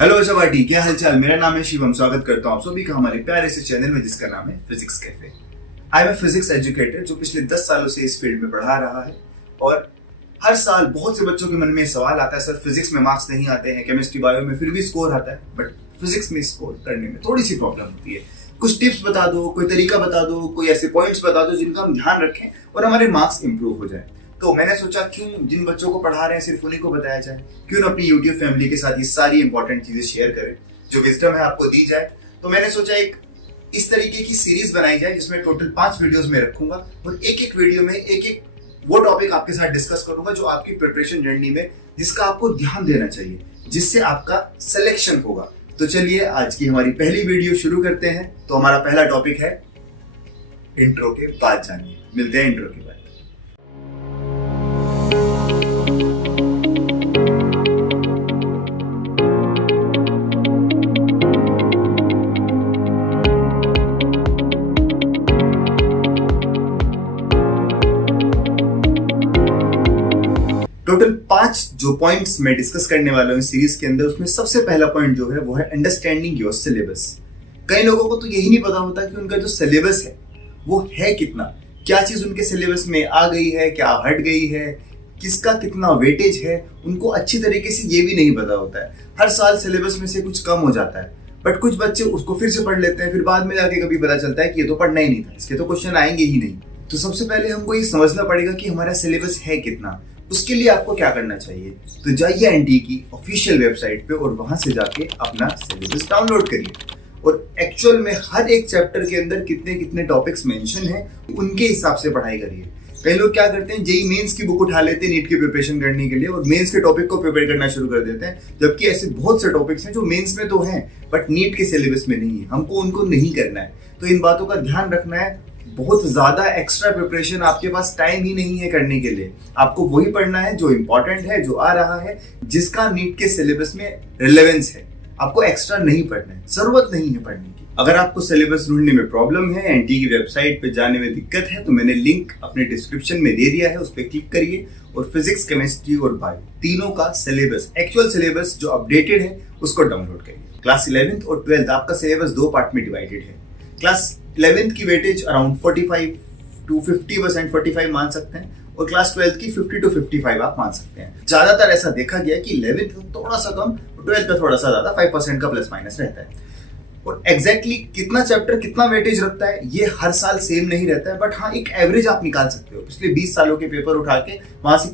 Hello chapati, क्या हालचाल। मेरा नाम है शिवम। स्वागत करता हूँ आप सभी का हमारे प्यारे से चैनल में जिसका नाम है Physics Cafe. I am a physics educator जो पिछले 10 सालों से इस फील्ड में पढ़ा रहा है और हर साल बहुत से बच्चों के मन में सवाल आता है, सर फिजिक्स में मार्क्स नहीं आते हैं, केमिस्ट्री बायो में फिर भी स्कोर आता है, बट फिजिक्स में स्कोर करने में थोड़ी सी प्रॉब्लम होती है। कुछ टिप्स बता दो, कोई तरीका बता दो, कोई ऐसे पॉइंट्स बता दो जिनका हम ध्यान रखें और हमारे मार्क्स इंप्रूव हो जाए। तो मैंने सोचा क्यों जिन बच्चों को पढ़ा रहे हैं सिर्फ उन्हीं को बताया जाए, क्यों ना अपनी यूट्यूब फैमिली के साथ ये सारी इंपॉर्टेंट चीजें शेयर करें, जो विजडम है आपको दी जाए। तो मैंने सोचा एक इस तरीके की सीरीज बनाई जाए जिसमें टोटल 5 वीडियोस में रखूंगा और एक एक वीडियो में एक एक वो टॉपिक आपके साथ डिस्कस करूंगा जो आपकी प्रिपरेशन जर्नी में जिसका आपको ध्यान देना चाहिए, जिससे आपका सिलेक्शन होगा। तो चलिए आज की हमारी पहली वीडियो शुरू करते हैं। तो हमारा पहला टॉपिक है इंट्रो के बाद जानिए। मिलते हैं इंट्रो के बाद। टोटल 5 जो पॉइंट्स मैं डिस्कस करने वाला हूँ सीरीज के अंदर, उसमें सबसे पहला पॉइंट जो है वो है अंडरस्टैंडिंग योर सिलेबस। कई लोगों को तो यही नहीं पता होता कि उनका जो सिलेबस है वो है कितना, क्या चीज उनके सिलेबस में आ गई है, क्या हट गई है, किसका कितना वेटेज है, उनको अच्छी तरीके से ये भी नहीं पता होता है। हर साल सिलेबस में से कुछ कम हो जाता है, बट कुछ बच्चे उसको फिर से पढ़ लेते हैं, फिर बाद में जाके कभी पता चलता है कि ये तो पढ़ना ही नहीं था, इसके तो क्वेश्चन आएंगे ही नहीं। तो सबसे पहले हमको ये समझना पड़ेगा कि हमारा सिलेबस है कितना। उसके लिए आपको क्या करना चाहिए, तो जाइए एनटी की ऑफिशियल वेबसाइट पे और वहां से जाके अपना सिलेबस डाउनलोड करिए और एक्चुअल में हर एक चैप्टर के अंदर कितने कितने टॉपिक्स मेंशन हैं उनके हिसाब से पढ़ाई करिए। कई लोग क्या करते हैं, जेई मेंस की बुक उठा लेते हैं नीट की प्रिपरेशन करने के लिए और मेंस के टॉपिक को प्रिपेयर करना शुरू कर देते हैं, जबकि ऐसे बहुत से टॉपिक्स हैं जो मेंस में तो हैं बट नीट के सिलेबस में नहीं है। हमको उनको नहीं करना है, तो इन बातों का ध्यान रखना है। बहुत ज्यादा एक्स्ट्रा प्रिपरेशन आपके पास टाइम ही नहीं है करने के लिए। आपको वही पढ़ना है जो इंपॉर्टेंट है, जो आ रहा है, जिसका नीट के सिलेबस में रिलेवेंस है। आपको एक्स्ट्रा नहीं पढ़ना है, जरूरत नहीं है पढ़ने की। अगर आपको सिलेबस ढूंढने में प्रॉब्लम है, एनटी की वेबसाइट पे जाने में दिक्कत है, तो मैंने लिंक अपने डिस्क्रिप्शन में दे दिया है, उस पर क्लिक करिए और फिजिक्स, केमिस्ट्री और बायो तीनों का सिलेबस, एक्चुअल सिलेबस जो अपडेटेड है उसको डाउनलोड करिए। क्लास 11th और 12th आपका सिलेबस 2 पार्ट में डिवाइडेड है। क्लास 11th की वेटेज अराउंड 45 to 50%, 45 मान सकते हैं, और क्लास 12th की 50 to 55 आप मान सकते हैं। ज्यादातर ऐसा देखा गया कि 11th का थोड़ा सा कम, 12th का थोड़ा सा ज्यादा, 5% का प्लस माइनस रहता है। और एग्जैक्टली कितना चैप्टर कितना वेटेज रखता है ये हर साल सेम नहीं रहता है, बट हाँ एक एवरेज आप निकाल सकते हो। पिछले 20 सालों के पेपर उठा के वहां से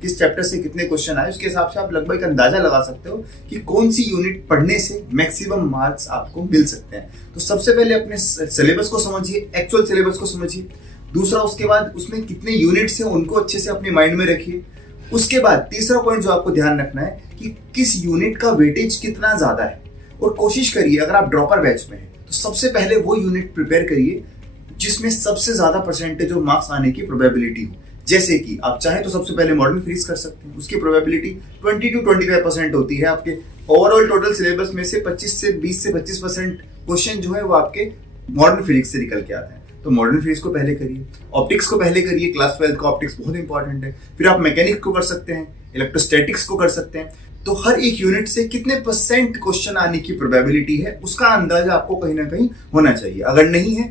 किस चैप्टर से कितने क्वेश्चन आए, उसके हिसाब से आप लगभग अंदाजा लगा सकते हो कि कौन सी यूनिट पढ़ने से मैक्सिमम मार्क्स आपको मिल सकते हैं। तो सबसे पहले अपने सिलेबस को समझिए, एक्चुअल सिलेबस को समझिए। दूसरा, उसके बाद उसमें कितने यूनिट्स हैं उनको अच्छे से अपने माइंड में रखिए। उसके बाद तीसरा पॉइंट जो आपको ध्यान रखना है कि किस यूनिट का वेटेज कितना ज्यादा है, और कोशिश करिए अगर आप ड्रॉपर बैच में हैं तो सबसे पहले वो यूनिट प्रिपेयर करिए जिसमें सबसे ज्यादा परसेंटेज ऑफ मार्क्स आने की प्रोबेबिलिटी हो। जैसे कि आप चाहें तो सबसे पहले मॉडर्न फिजिक्स कर सकते हैं, उसकी प्रोबेबिलिटी 20 to 25% होती है। आपके ओवरऑल टोटल सिलेबस में से 20 से 25% क्वेश्चन जो है वो आपके मॉडर्न फिजिक्स से निकल के आता है। तो मॉडर्न फिजिक्स को पहले करिए, ऑप्टिक्स को पहले करिए, क्लास 12th का ऑप्टिक्स बहुत इंपॉर्टेंट है। फिर आप मैकेनिक्स को कर सकते हैं, इलेक्ट्रोस्टैटिक्स को कर सकते हैं। तो हर एक यूनिट से कितने % क्वेश्चन आने की प्रोबेबिलिटी है उसका अंदाजा आपको कहीं ना कहीं होना चाहिए। अगर नहीं है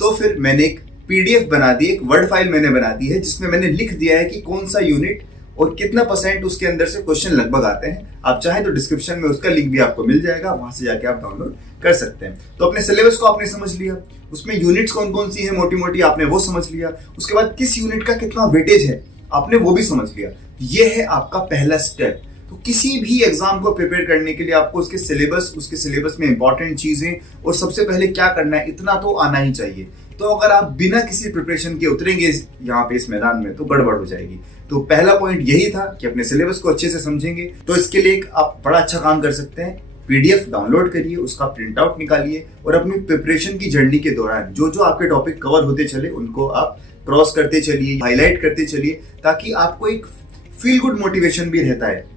तो फिर मैंने एक पीडीएफ बना दी, एक वर्ड फाइल मैंने बना दी है जिसमें मैंने लिख दिया है कि कौन सा यूनिट और कितना % उसके अंदर से क्वेश्चन लगभग आते हैं। आप चाहें तो डिस्क्रिप्शन में उसका लिंक भी आपको मिल जाएगा, वहां से जाके आप डाउनलोड कर सकते हैं। तो अपने सिलेबस को आपने समझ लिया, उसमें यूनिट्स कौन कौन सी है मोटी मोटी आपने वो समझ लिया। उसके बाद किस यूनिट का कितना वेटेज है आपने वो भी समझ लिया। ये है आपका पहला स्टेप। तो किसी भी एग्जाम को प्रिपेयर करने के लिए आपको उसके सिलेबस में इंपॉर्टेंट चीजें और सबसे पहले क्या करना है इतना तो आना ही चाहिए। तो अगर आप बिना किसी प्रिपरेशन के उतरेंगे यहाँ पे इस मैदान में तो गड़बड़ हो जाएगी। तो पहला पॉइंट यही था कि अपने सिलेबस को अच्छे से समझेंगे। तो इसके लिए आप बड़ा अच्छा काम कर सकते हैं, पीडीएफ डाउनलोड करिए, उसका प्रिंट आउट निकालिए और अपनी प्रिपरेशन की जर्नी के दौरान जो जो आपके टॉपिक कवर होते चले उनको आप क्रॉस करते चलिए, हाईलाइट करते चलिए, ताकि आपको एक फील गुड मोटिवेशन भी रहता है,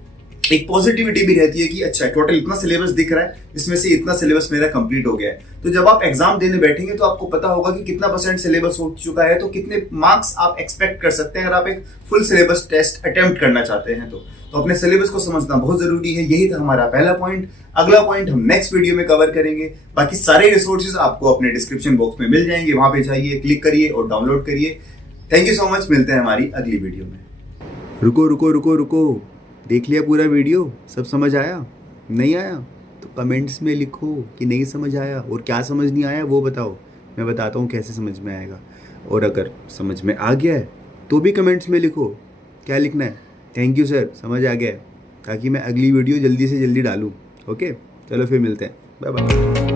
एक पॉजिटिविटी भी रहती है कि अच्छा टोटल इतना सिलेबस दिख रहा है, इसमें से इतना सिलेबस मेरा कंप्लीट हो गया है। तो जब आप एग्जाम देने बैठेंगे तो आपको पता होगा कि कितना % सिलेबस हो चुका है, तो कितने मार्क्स आप एक्सपेक्ट कर सकते हैं अगर आप एक फुल सिलेबस टेस्ट अटेम्प्ट करना चाहते हैं। तो तो अपने सिलेबस को समझना बहुत जरूरी है। यही था हमारा पहला पॉइंट। अगला पॉइंट हम नेक्स्ट वीडियो में कवर करेंगे। बाकी सारे रिसोर्सेज आपको अपने डिस्क्रिप्शन बॉक्स में मिल जाएंगे, वहां पे जाइए, क्लिक करिए और डाउनलोड करिए। थैंक यू सो मच, मिलते हैं हमारी अगली वीडियो में। रुको रुको रुको रुको, देख लिया पूरा वीडियो? सब समझ आया? नहीं आया तो कमेंट्स में लिखो कि नहीं समझ आया, और क्या समझ नहीं आया वो बताओ, मैं बताता हूँ कैसे समझ में आएगा। और अगर समझ में आ गया है तो भी कमेंट्स में लिखो, क्या लिखना है? थैंक यू सर, समझ आ गया है, ताकि मैं अगली वीडियो जल्दी से जल्दी डालूँ। ओके, चलो फिर मिलते हैं, बाय बाय।